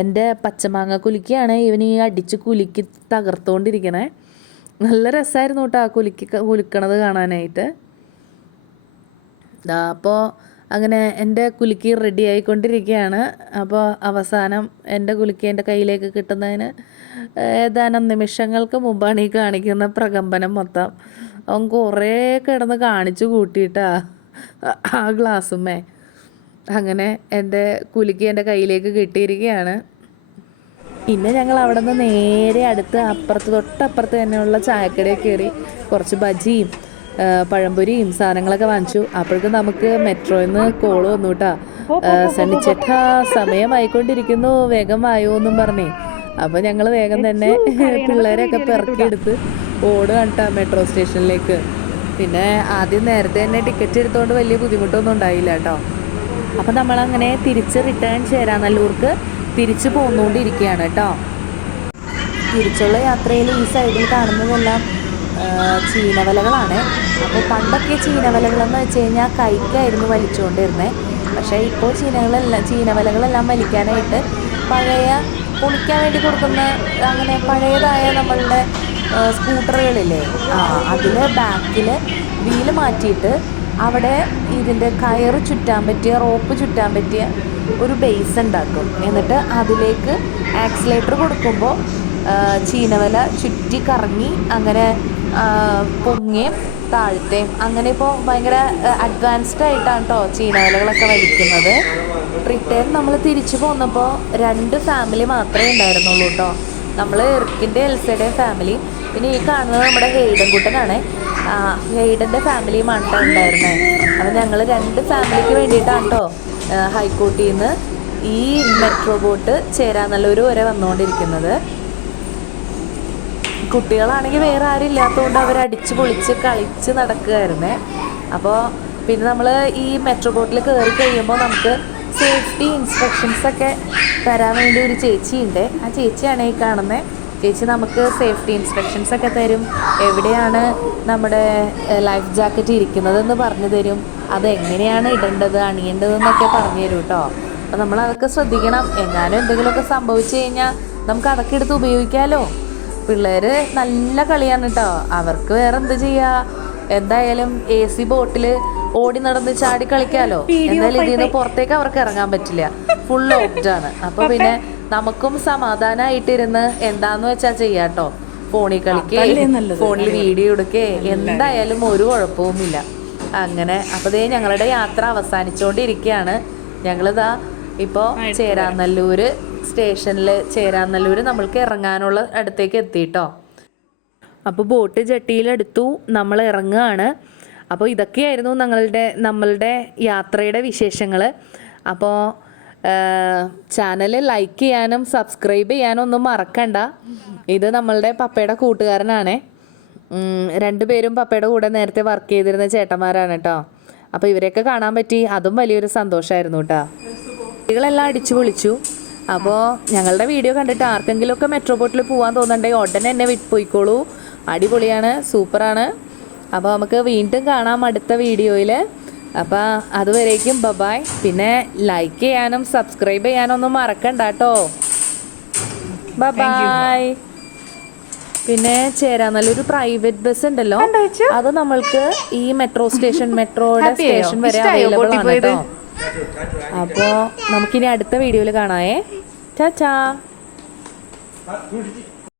എൻ്റെ പച്ചമാങ്ങ കുലുക്കിയാണ് ഇവൻ ഈ അടിച്ച് കുലുക്കി തകർത്തുകൊണ്ടിരിക്കണേ. നല്ല രസമായിരുന്നു കേട്ടോ കുലുക്കണത് കാണാനായിട്ട്. അപ്പോൾ അങ്ങനെ എൻ്റെ കുലുക്കി റെഡി ആയിക്കൊണ്ടിരിക്കുകയാണ്. അപ്പോൾ അവസാനം എൻ്റെ കുലുക്കി എൻ്റെ കയ്യിലേക്ക് കിട്ടുന്നതിന് ഏതാനും നിമിഷങ്ങൾക്ക് മുമ്പാണ് ഈ കാണിക്കുന്ന പ്രകമ്പനം മൊത്തം. അവൻ കുറേ കിടന്ന് കാണിച്ചു കൂട്ടിയിട്ടാ ആ ഗ്ലാസ്സുമ്മേ. അങ്ങനെ എൻ്റെ കുലുക്കി എൻ്റെ കയ്യിലേക്ക് കിട്ടിയിരിക്കുകയാണ്. പിന്നെ ഞങ്ങൾ അവിടെ നിന്ന് നേരെ അടുത്ത് തൊട്ടപ്പുറത്ത് തന്നെയുള്ള ചായക്കടയിൽ കയറി കുറച്ച് ബജിയും പഴംപൊരിയും സാധനങ്ങളൊക്കെ വാങ്ങിച്ചു. അപ്പോഴേക്കും നമുക്ക് മെട്രോയിൽ നിന്ന് കോള് വന്നു കേട്ടോ. സണ്ണിച്ചേട്ടാ സമയമായിക്കൊണ്ടിരിക്കുന്നു, വേഗം വായോ എന്നും പറഞ്ഞേ. അപ്പോൾ ഞങ്ങൾ വേഗം തന്നെ പിള്ളേരെയൊക്കെ പെറുക്കിയെടുത്ത് ഓടുകയാണ് കേട്ടോ മെട്രോ സ്റ്റേഷനിലേക്ക്. പിന്നെ ആദ്യം നേരത്തെ തന്നെ ടിക്കറ്റ് എടുത്തുകൊണ്ട് വലിയ ബുദ്ധിമുട്ടൊന്നും ഉണ്ടായില്ല കേട്ടോ. അപ്പം നമ്മളങ്ങനെ തിരിച്ച് റിട്ടേൺ ചേരാനല്ലൂർക്ക് തിരിച്ച് പോന്നുകൊണ്ടിരിക്കുകയാണ് കേട്ടോ. തിരിച്ചുള്ള യാത്രയിൽ ഈ സൈഡിൽ കാണുന്നതെല്ലാം ചീനവലകളാണ്. അപ്പോൾ പണ്ടൊക്കെ ചീനവലകളെന്ന് വെച്ച് കഴിഞ്ഞാൽ കൈക്കായിരുന്നു വലിച്ചുകൊണ്ടിരുന്നത്. പക്ഷേ ഇപ്പോൾ ചീനവലകളെല്ലാം വലിക്കാനായിട്ട് പഴയ പൊളിക്കാൻ വേണ്ടി കൊടുക്കുന്ന അങ്ങനെ പഴയതായ നമ്മളുടെ സ്കൂട്ടറുകളില്ലേ, അതിൽ ബാക്കിൽ വീല് മാറ്റിയിട്ട് അവിടെ ഇതിൻ്റെ കയറ് ചുറ്റാൻ പറ്റിയ റോപ്പ് ചുറ്റാൻ പറ്റിയ ഒരു ബേസ് ഉണ്ടാക്കും. എന്നിട്ട് അതിലേക്ക് ആക്സിലേറ്റർ കൊടുക്കുമ്പോൾ ചീനവല ചുറ്റി കറങ്ങി അങ്ങനെ പൊങ്ങയും താഴ്ത്തേയും അങ്ങനെ ഇപ്പോൾ ഭയങ്കര അഡ്വാൻസ്ഡ് ആയിട്ടാണ് കേട്ടോ ചീനവലകളൊക്കെ വലിക്കുന്നത്. റിട്ടേൺ നമ്മൾ തിരിച്ചു പോന്നപ്പോൾ 2 ഫാമിലി മാത്രമേ ഉണ്ടായിരുന്നുള്ളൂ കേട്ടോ. നമ്മൾ എർക്കിൻ്റെ എൽസയുടെ ഫാമിലി, പിന്നെ ഈ കാണുന്നത് നമ്മുടെ ഹെയ്ഡൻ കുട്ടനാണ്. ഹെയ്ഡൻ്റെ ഫാമിലിയുമാണ് കേട്ടോ ഉണ്ടായിരുന്നത്. അപ്പോൾ ഞങ്ങൾ 2 ഫാമിലിക്ക് വേണ്ടിയിട്ടാണ് കേട്ടോ ഹൈക്കോർട്ടിൽ നിന്ന് ഈ മെട്രോ ബോട്ട് ചേരാനല്ലൂർ വരെ വന്നുകൊണ്ടിരിക്കുന്നത്. കുട്ടികളാണെങ്കിൽ വേറെ ആരും ഇല്ലാത്തതുകൊണ്ട് അവർ അടിച്ച് പൊളിച്ച് കളിച്ച് നടക്കുകയായിരുന്നേ. അപ്പോൾ പിന്നെ നമ്മൾ ഈ മെട്രോ ബോട്ടിൽ കയറി കഴിയുമ്പോൾ നമുക്ക് സേഫ്റ്റി ഇൻസ്ട്രക്ഷൻസൊക്കെ തരാൻ വേണ്ടി ഒരു ചേച്ചിയുണ്ട്. ആ ചേച്ചിയാണ് ഈ കാണുന്നത്. ചേച്ചി നമുക്ക് സേഫ്റ്റി ഇൻസ്ട്രക്ഷൻസൊക്കെ തരും. എവിടെയാണ് നമ്മുടെ ലൈഫ് ജാക്കറ്റ് ഇരിക്കുന്നതെന്ന് പറഞ്ഞു തരും. അതെങ്ങനെയാണ് ഇടേണ്ടത് അണിയേണ്ടതെന്നൊക്കെ പറഞ്ഞു തരും കേട്ടോ. അപ്പോൾ നമ്മളതൊക്കെ ശ്രദ്ധിക്കണം. എങ്ങാനും എന്തെങ്കിലുമൊക്കെ സംഭവിച്ചു കഴിഞ്ഞാൽ നമുക്ക് അതൊക്കെ എടുത്ത് ഉപയോഗിക്കാമല്ലോ. പിള്ളേർ നല്ല കളിയാണ് കേട്ടോ. അവർക്ക് വേറെ എന്ത് ചെയ്യുക, എന്തായാലും AC ബോട്ടിൽ ഓടി നടന്ന് ചാടി കളിക്കാമല്ലോ. എന്തായാലും ഇതിൽ നിന്ന് പുറത്തേക്ക് അവർക്ക് ഇറങ്ങാൻ പറ്റില്ല, ഫുൾ ലോക്ക്ഡാണ്. അപ്പോൾ പിന്നെ നമുക്കും സമാധാനമായിട്ടിരുന്ന് എന്താന്ന് വെച്ചാൽ ചെയ്യാം കേട്ടോ. ഫോണിൽ കളിക്കേ, ഫോണിൽ വീഡിയോ എടുക്കേ, എന്തായാലും ഒരു കുഴപ്പവുമില്ല. അങ്ങനെ അപ്പോൾ ദേ ഞങ്ങളുടെ യാത്ര അവസാനിച്ചുകൊണ്ടിരിക്കുകയാണ്. ഞങ്ങളിതാ ഇപ്പോൾ ചേരാനല്ലൂർ സ്റ്റേഷനിൽ ചേരാനല്ലൂർ നമ്മൾക്ക് ഇറങ്ങാനുള്ള അടുത്തേക്ക് എത്തിയിട്ടോ. അപ്പോൾ ബോട്ട് ജെട്ടിയിലെടുത്തു, നമ്മൾ ഇറങ്ങുകയാണ്. അപ്പോൾ ഇതൊക്കെയായിരുന്നു നമ്മളുടെ യാത്രയുടെ വിശേഷങ്ങൾ. അപ്പോൾ ചാനൽ ലൈക്ക് ചെയ്യാനും സബ്സ്ക്രൈബ് ചെയ്യാനും ഒന്നും മറക്കണ്ട. ഇത് നമ്മളുടെ പപ്പയുടെ കൂട്ടുകാരനാണ്. 2 പേരും പപ്പയുടെ കൂടെ നേരത്തെ വർക്ക് ചെയ്തിരുന്ന ചേട്ടന്മാരാണ് കേട്ടോ. അപ്പോൾ ഇവരെയൊക്കെ കാണാൻ പറ്റി, അതും വലിയൊരു സന്തോഷമായിരുന്നു കേട്ടോ. കുട്ടികളെല്ലാം അടിച്ചു പൊളിച്ചു. അപ്പോൾ ഞങ്ങളുടെ വീഡിയോ കണ്ടിട്ട് ആർക്കെങ്കിലുമൊക്കെ മെട്രോ ബോട്ടിൽ പോകാൻ തോന്നുന്നുണ്ടെങ്കിൽ ഉടനെ എന്നെ പോയിക്കോളൂ. അടിപൊളിയാണ്, സൂപ്പറാണ്. അപ്പോൾ നമുക്ക് വീണ്ടും കാണാം അടുത്ത വീഡിയോയിൽ. അപ്പോൾ അതുവരേക്കും ബൈ. പിന്നെ ലൈക്ക് ചെയ്യാനും സബ്സ്ക്രൈബ് ചെയ്യാനും ഒന്നും മറക്കണ്ട കേട്ടോ. ബൈ. പിന്നെ ചേരാനല്ലൊരു പ്രൈവറ്റ് ബസ് ഉണ്ടല്ലോ, അത് നമ്മൾക്ക് ഈ മെട്രോയുടെ സ്റ്റേഷൻ വരെ അവൈലബിൾ ആണ് കേട്ടോ. അപ്പോൾ നമുക്കിനി അടുത്ത വീഡിയോയിൽ കാണാമേ. ചാ